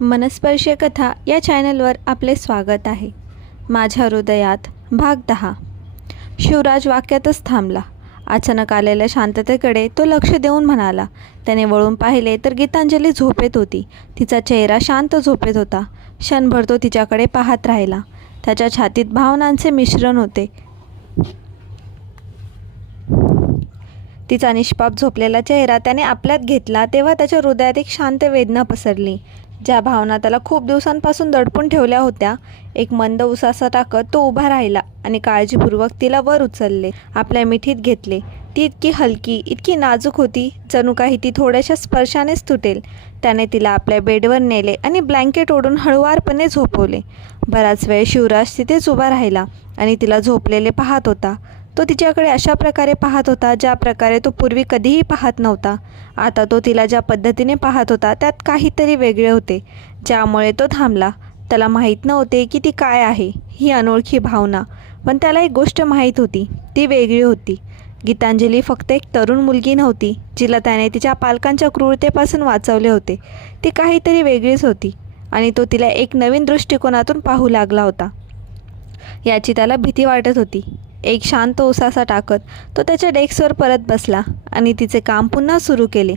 मनस्पर्शीय कथा या चॅनलवर आपले स्वागत आहे. माझ्या हृदयात भाग दहा. शिवराज वाक्यातच थांबला. अचानक आलेल्या शांततेकडे तो लक्ष देऊन म्हणाला त्याने वळून पाहिले तर गीतांजली झोपेत होती. तिचा चेहरा शांत झोपेत होता. क्षणभर तो तिच्याकडे पाहत राहिला. त्याच्या छातीत भावनांचे मिश्रण होते. तिचा निष्पाप झोपलेला चेहरा त्याने आपल्यात घेतला तेव्हा त्याच्या हृदयात एक शांत वेदना पसरली. ज्या भावना त्याला खूप दिवसांपासून दडपून ठेवल्या होत्या एक मंद उसासा टाकत तो उभा राहिला आणि काळजीपूर्वक तिला वर उचलले. आपल्या मिठीत घेतले. ती इतकी हलकी इतकी नाजूक होती. जणू काही ती थोड्याशा स्पर्शानेच तुटेल. त्याने तिला आपल्या बेडवर नेले आणि ब्लँकेट ओढून हळुवारपणे झोपवले. बराच वेळ शिवराज तिथेच उभा राहिला आणि तिला झोपलेले पाहत होता. तो तिच्याकडे अशा प्रकारे पाहत होता ज्या प्रकारे तो पूर्वी कधीही पाहत नव्हता. आता तो तिला ज्या पद्धतीने पाहत होता त्यात काहीतरी वेगळे होते. ज्यामुळे तो थांबला. त्याला माहीत नव्हते की ती काय आहे ही अनोळखी भावना. पण त्याला एक गोष्ट माहीत होती. ती वेगळी होती. गीतांजली फक्त एक तरुण मुलगी नव्हती जिला त्याने तिच्या पालकांच्या क्रूरतेपासून वाचवले होते. ती काहीतरी वेगळीच होती आणि तो तिला एक नवीन दृष्टिकोनातून पाहू लागला होता. याची त्याला भीती वाटत होती. एक शांत उसासा टाकत तो त्याच्या डेस्कवर परत बसला आणि तिचे काम पुन्हा सुरू केले.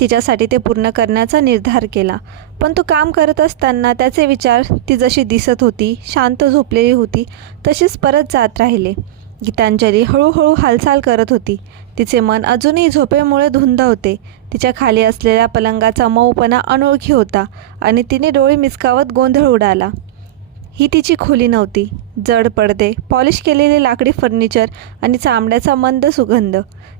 तिच्यासाठी ते पूर्ण करण्याचा निर्धार केला. पण तो काम करत असताना त्याचे विचार ती जशी दिसत होती शांत झोपलेली होती तशीच परत जात राहिले. गीतांजली हळूहळू हालचाल करत होती. तिचे मन अजूनही झोपेमुळे धुंद होते. तिच्या खाली असलेल्या पलंगाचा मऊपणा अनोळखी होता आणि तिने डोळे मिचकावत गोंधळ उडाला. ही तिची खोली नव्हती. जड पडदे पॉलिश केलेले लाकडी फर्निचर आणि चामड्याचा मंद सुगंध.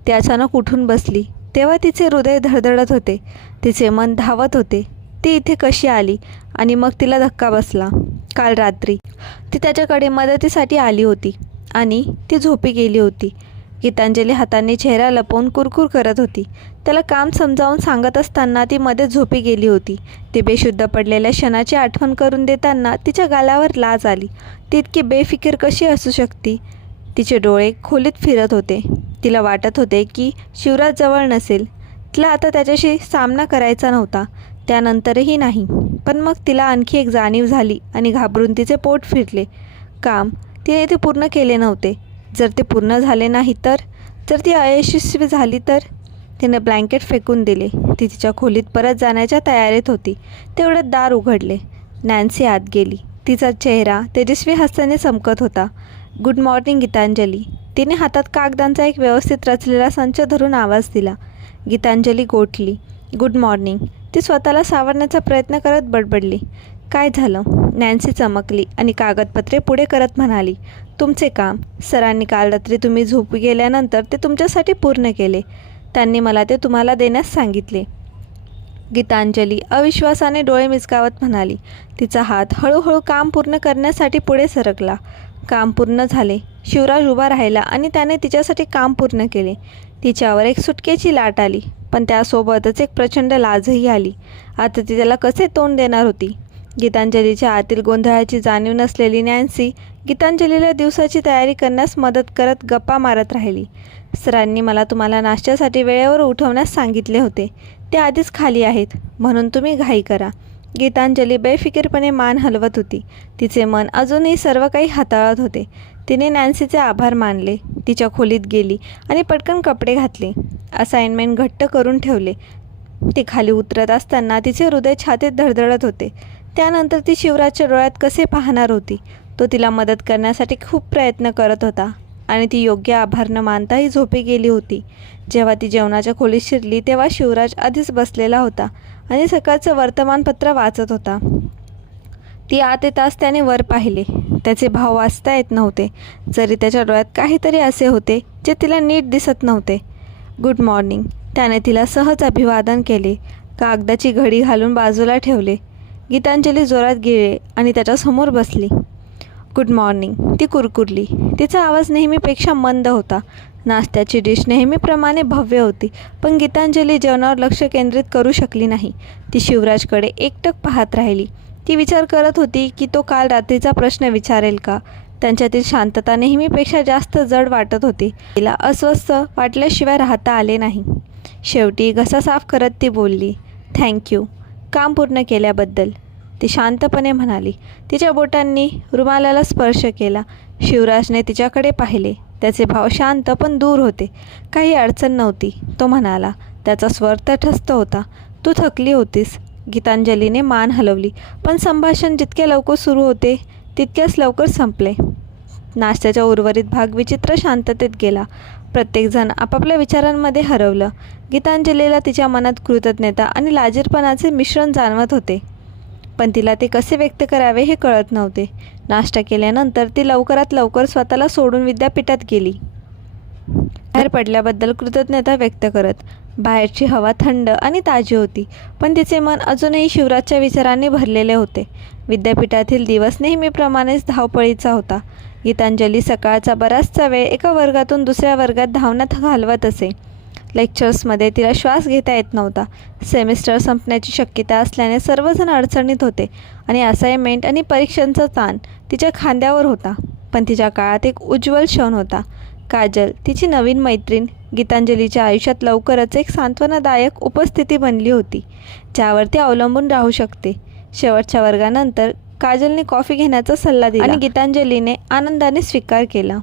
ती अचानक उठून बसली. तेव्हा तिचे हृदय धडधडत होते. तिचे मन धावत होते. ती इथे कशी आली? आणि मग तिला धक्का बसला. काल रात्री. ती त्याच्याकडे मदतीसाठी आली होती. आणि ती झोपी गेली होती. गीतांजली हातांनी चेहरा लपवून कुरकुर करत होती. त्याला काम समजावून सांगत असताना ती मध्ये झोपी गेली होती. ती बेशुद्ध पडलेल्या क्षणाची आठवण करून देताना तिच्या गालावर लाज आली. ती इतकी बेफिकीर कशी असू शकती? तिचे डोळे खोलीत फिरत होते. तिला वाटत होते की शिवराज जवळ नसेल. तिला आता त्याच्याशी सामना करायचा नव्हता. त्यानंतरही नाही. पण मग तिला आणखी एक जाणीव झाली आणि घाबरून तिचे पोट फिरले. काम तिने ते पूर्ण केले नव्हते. जर ते पूर्ण झाले नाही तर जर ती अयशस्वी झाली तर तिने ब्लँकेट फेकून दिले. ती तिच्या खोलीत परत जाण्याच्या तयारीत होती. तेवढं दार उघडले. नॅन्सी आत गेली. तिचा चेहरा तेजस्वी हास्याने चमकत होता. Good morning Geetanjali. तिने हातात कागदांचा एक व्यवस्थित रचलेला संच धरून आवाज दिला. गीतांजली गोठली. Good morning. ती स्वतःला सावरण्याचा प्रयत्न करत बडबडली. काय झालं? नॅन्सी चमकली आणि कागदपत्रे पुढे करत म्हणाली तुमचे काम. सरांनी काल रात्री तुम्ही झोपी गेल्यानंतर ते तुमच्यासाठी पूर्ण केले. त्यांनी मला ते तुम्हाला देण्यास सांगितले. गीतांजली अविश्वासाने डोळे मिचकावत म्हणाली तिचा हात हळूहळू काम पूर्ण करण्यासाठी पुढे सरकला. काम पूर्ण झाले. शिवराज उभा राहिला आणि त्याने तिच्यासाठी काम पूर्ण केले. तिच्यावर एक सुटकेची लाट आली पण त्यासोबतच एक प्रचंड लाजही आली. आता ती त्याला कसे तोंड देणार होती? गीतांजलीच्या आतील गोंधळाची जाणीव नसलेली नॅन्सी गीतांजलीला दिवसाची तयारी करण्यास मदत करत गप्पा मारत राहिली. सरांनी मला तुम्हाला नाश्त्यासाठी वेळेवर उठवण्यास सांगितले होते. ते आधीच खाली आहेत. म्हणून तुम्ही घाई करा. गीतांजली बेफिकीरपणे मान हलवत होती. तिचे मन अजूनही सर्व काही हाताळत होते. तिने नॅन्सीचे आभार मानले. तिच्या खोलीत गेली आणि पटकन कपडे घातले. असाइनमेंट घट्ट करून ठेवले. ते खाली उतरत असताना तिचे हृदय छातीत धडधडत होते. त्यानंतर ती शिवराजच्या डोळ्यात कसे पाहणार होती? तो तिला मदत करण्यासाठी खूप प्रयत्न करत होता आणि ती योग्य आभार न मानताही झोपी गेली होती. जेव्हा ती जेवणाच्या खोलीत शिरली तेव्हा शिवराज आधीच बसलेला होता आणि सकाळचं वर्तमानपत्र वाचत होता. ती आत येताच त्याने वर पाहिले. त्याचे भाव वाचता येत नव्हते जरी त्याच्या डोळ्यात काहीतरी असे होते जे तिला नीट दिसत नव्हते. Good morning. त्याने तिला सहज अभिवादन केले. कागदाची घडी घालून बाजूला ठेवले. गीतांजली जोरात गिळे आणि त्याच्यासमोर बसली. Good morning. ती कुरकुरली. तिचा आवाज नेहमीपेक्षा मंद होता. नाश्त्याची डिश नेहमीप्रमाणे भव्य होती पण गीतांजली जेवणावर लक्ष केंद्रित करू शकली नाही. ती शिवराजकडे एकटक पाहत राहिली. ती विचार करत होती की तो काल रात्रीचा प्रश्न विचारेल का? त्यांच्यातील शांतता नेहमीपेक्षा जास्त जड वाटत होती. तिला अस्वस्थ वाटल्याशिवाय राहता आले नाही. शेवटी घसा साफ करत ती बोलली थँक्यू. काम पूर्ण केल्याबद्दल ती शांतपणे म्हणाली. तिच्या बोटांनी रुमालाला स्पर्श केला. शिवराजने तिच्याकडे पाहिले. त्याचे भाव शांत पण दूर होते. काही अडचण नव्हती. तो म्हणाला त्याचा स्वर तटस्थ होता. तू थकली होतीस. गीतांजलीने मान हलवली. पण संभाषण जितक्या लवकर सुरू होते तितक्याच लवकर संपले. नाश्त्याचा उर्वरित भाग विचित्र शांततेत गेला. प्रत्येकजण आपापल्या विचारांमध्ये हरवलं. गीतांजलीला तिच्या मनात कृतज्ञता आणि लाजीरपणाचे मिश्रण जाणवत होते. पण तिला ते कसे व्यक्त करावे हे कळत नव्हते. नाश्ता केल्यानंतर ती लवकरात लवकर स्वतःला सोडून विद्यापीठात गेली. बाहेर पडल्याबद्दल कृतज्ञता व्यक्त करत. बाहेरची हवा थंड आणि ताजी होती पण तिचे मन अजूनही शिवराजच्या विचारांनी भरलेले होते. विद्यापीठातील दिवस नेहमीप्रमाणेच धावपळीचा होता. गीतांजली सकाळचा बराचसा वेळ एका वर्गातून दुसऱ्या वर्गात धावण्यात घालवत असे. लेक्चर्समध्ये तिला श्वास घेता येत नव्हता. सेमिस्टर संपण्याची शक्यता असल्याने सर्वजण अडचणीत होते आणि असाइनमेंट आणि परीक्षांचा ताण तिच्या खांद्यावर होता. पण तिच्या काळात एक उज्ज्वल क्षण होता. काजल तिची नवीन मैत्रीण गीतांजलीच्या आयुष्यात लवकरच एक सांत्वनादायक उपस्थिती बनली होती ज्यावर ती अवलंबून राहू शकते. शेवटच्या वर्गानंतर काजलने कॉफी घेण्याचा सल्ला दिला आणि गीतांजलीने आनंदाने स्वीकार केला.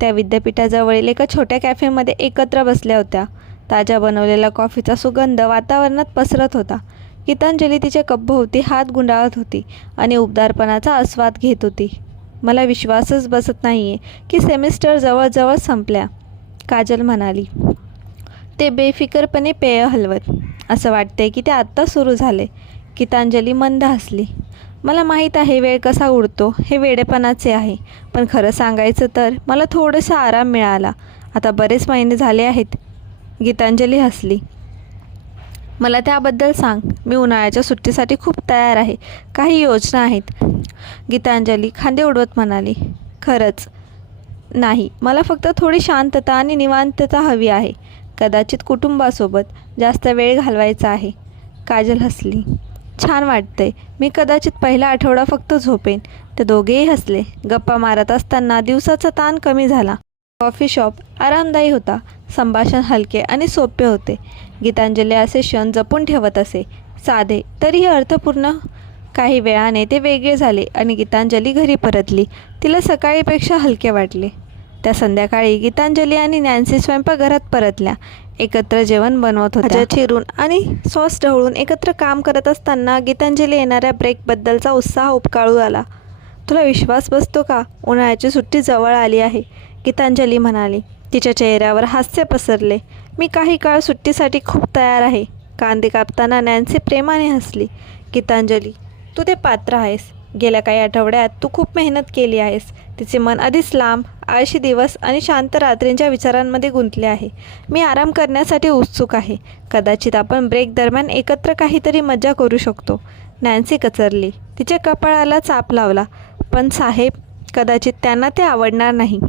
त्या विद्यापीठाजवळील एका छोट्या कॅफेमध्ये एकत्र बसल्या होत्या. ताज्या बनवलेला कॉफीचा सुगंध वातावरणात पसरत होता. गीतांजली तिच्या कपभोवती हात गुंडाळत होती आणि उबदारपणाचा आस्वाद घेत होती. मला विश्वासच बसत नाही आहे की सेमिस्टर जवळजवळ संपल्या काजल म्हणाली. ते बेफिकरपणे पेय हलवत. असं वाटतंय की ते आत्ता सुरू झाले. गीतांजली मंद हसली. मला माहीत आहे वेळ कसा उडतो हे वेडेपणाचे आहे. पण खरं सांगायचं तर मला थोडंसं आराम मिळाला. आता बरेच महिने झाले आहेत. गीतांजली हसली. मला त्याबद्दल सांग. मी उन्हाळ्याच्या सुट्टीसाठी खूप तयार आहे. काही योजना आहेत. गीतांजली खांदे उडवत म्हणाली. खरंच. नाही. मला फक्त थोडी शांतता आणि निवांतता हवी आहे. कदाचित कुटुंबासोबत जास्त वेळ घालवायचा आहे. काजल हसली. छान वाटतंय. मी कदाचित पहिला आठवडा फक्त झोपेन. ते दोघेही हसले. गप्पा मारत असताना दिवसाचा ताण कमी झाला. कॉफी शॉप आरामदायी होता. संभाषण हलके आणि सोपे होते. गीतांजली असे क्षण जपून ठेवत असे. साधे तरीही अर्थपूर्ण? काही वेळाने ते वेगळे झाले आणि गीतांजली घरी परतली. तिला सकाळीपेक्षा हलके वाटले. त्या संध्याकाळी गीतांजली आणि नॅन्सी स्वयंपाकघरात परतल्या. एकत्र जेवण बनवत होत्या. चिरून आणि सॉस ढवळून एकत्र काम करत असताना गीतांजली येणाऱ्या ब्रेकबद्दलचा उत्साह उपकाळू आला. तुला विश्वास बसतो का? उन्हाळ्याची सुट्टी जवळ आली आहे. गीतांजली म्हणाली तिच्या चेहऱ्यावर हास्य पसरले. मी काही काळ सुट्टीसाठी खूप तयार आहे. कांदे कापताना नॅन्सी प्रेमाने हसली. गीतांजली तू ते पात्र आहेस. गेल्या काही आठवड्यात तू खूप मेहनत केली आहेस. तिचे मन आधीच लांब आळशी दिवस आणि शांत रात्रींच्या विचारांमध्ये गुंतले आहे. मी आराम करण्यासाठी उत्सुक आहे. कदाचित आपण ब्रेक दरम्यान एकत्र काहीतरी मजा करू शकतो. नॅन्सी कचरली. तिच्या कपाळाला चाप लावला. पण साहेब कदाचित त्यांना ते आवडणार नाही.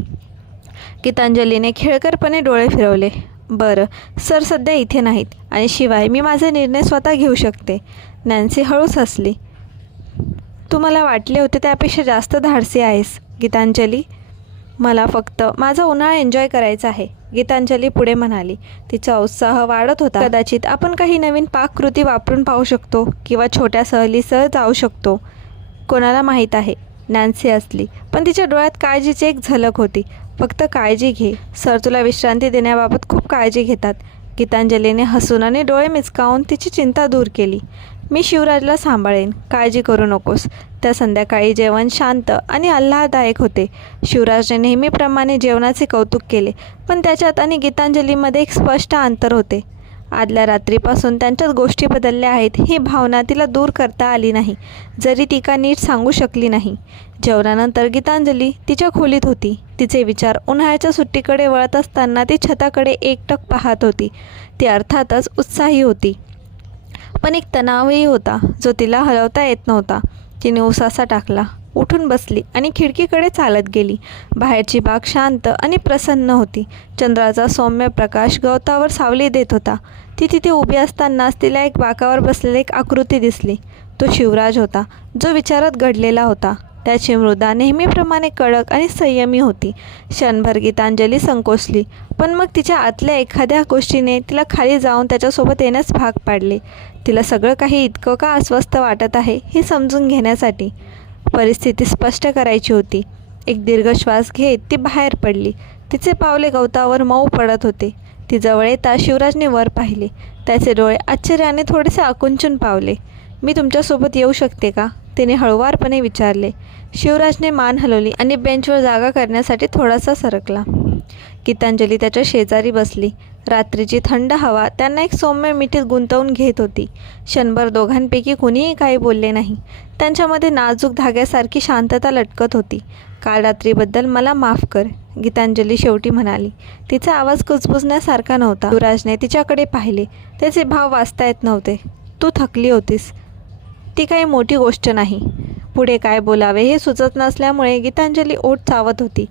गीतांजलीने खेळकरपणे डोळे फिरवले. बरं सर सध्या इथे नाहीत आणि शिवाय मी माझे निर्णय स्वतः घेऊ शकते. नॅन्सी हळूच हसली. तू मला वाटले होते त्यापेक्षा जास्त धाडसी आहेस गीतांजली. मला फक्त माझा उन्हाळा एन्जॉय करायचा आहे गीतांजली पुढे म्हणाली. तिचा उत्साह वाढत होता. कदाचित आपण काही नवीन पाककृती वापरून पाहू शकतो किंवा छोट्या सहलीसह जाऊ शकतो. कोणाला माहीत आहे? नॅन्सी असली पण तिच्या डोळ्यात काळजीची एक झलक होती. फक्त काळजी घे. सर तुला विश्रांती देण्याबाबत खूप काळजी घेतात. गीतांजलीने हसून आणि डोळे मिचकावून तिची चिंता दूर केली. मी शिवराजला सांभाळेन. काळजी करू नकोस. त्या संध्याकाळी जेवण शांत आणि आल्हाददायक होते. शिवराजने नेहमीप्रमाणे जेवणाचे कौतुक केले पण त्याच्यात आणि गीतांजलीमध्ये एक स्पष्ट अंतर होते. आदल्या रात्रीपासून त्यांच्यात गोष्टी बदलल्या आहेत ही भावना तिला दूर करता आली नाही जरी ती का नीट सांगू शकली नाही. जेवणानंतर गीतांजली तिच्या खोलीत होती. तिचे विचार उन्हाळ्याच्या सुट्टीकडे वळत असताना ती छताकडे एकटक पाहत होती. ती अर्थातच उत्साही होती. पण एक तणावही होता जो तिला हलवता येत नव्हता. तिने उसासा टाकला. उठून बसली आणि खिडकीकडे चालत गेली. बाहेरची बाग शांत आणि प्रसन्न होती. चंद्राचा सौम्य प्रकाश गवतावर सावली देत होता. ती तिथे उभी असतानाच तिला एक बाकावर बसलेली एक आकृती दिसली. तो शिवराज होता जो विचारात घडलेला होता. त्याची मृदा नेहमीप्रमाणे कडक आणि संयमी होती. क्षणभर गीतांजली संकोचली पण मग तिच्या आतल्या एखाद्या गोष्टीने तिला खाली जाऊन त्याच्यासोबत येण्यास भाग पाडले. तिला सगळं काही इतकं का अस्वस्थ वाटत आहे हे समजून घेण्यासाठी. परिस्थिती स्पष्ट करायची होती. एक दीर्घ श्वास घेत ती बाहेर पडली. तिचे पावले गवतावर मऊ पडत होते. ती जवळ येता शिवराजने वर पाहिले. त्याचे डोळे आश्चर्याने थोडेसे आकुंचून पावले. मी तुमच्यासोबत येऊ शकते का? तिने हळुवारपणे विचारले. शिवराजने मान हलवली आणि बेंचवर जागा करण्यासाठी थोडासा सरकला. गीतांजली त्याच्या शेजारी बसली. रात्रीची थंड हवा त्यांना एक सौम्य मिठीत गुंतवून घेत होती. क्षणभर दोघांपैकी कुणीही काही बोलले नाही. त्यांच्यामध्ये नाजूक धाग्यासारखी शांतता लटकत होती. काल रात्रीबद्दल मला माफ कर गीतांजली शेवटी म्हणाली. तिचा आवाज कुजबुजण्यासारखा नव्हता. युवराजने तिच्याकडे पाहिले. त्याचे भाव वाचता येत नव्हते. तू थकली होतीस. ती काही मोठी गोष्ट नाही. पुढे काय बोलावे हे सुचत नसल्यामुळे गीतांजली ओठ चावत होती.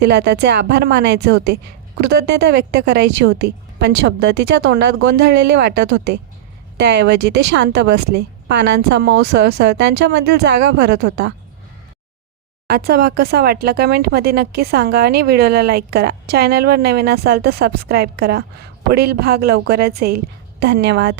तिला त्याचे आभार मानायचे होते. कृतज्ञता व्यक्त करायची होती पण शब्द तिच्या तोंडात गोंधळलेले वाटत होते. त्याऐवजी ते शांत बसले. पानांचा मऊ सळसळ त्यांच्यामधील जागा भरत होता. आजचा भाग कसा वाटला कमेंटमध्ये नक्की सांगा आणि व्हिडिओला लाईक करा. चॅनलवर नवीन असाल तर सबस्क्राईब करा. पुढील भाग लवकरच येईल. धन्यवाद.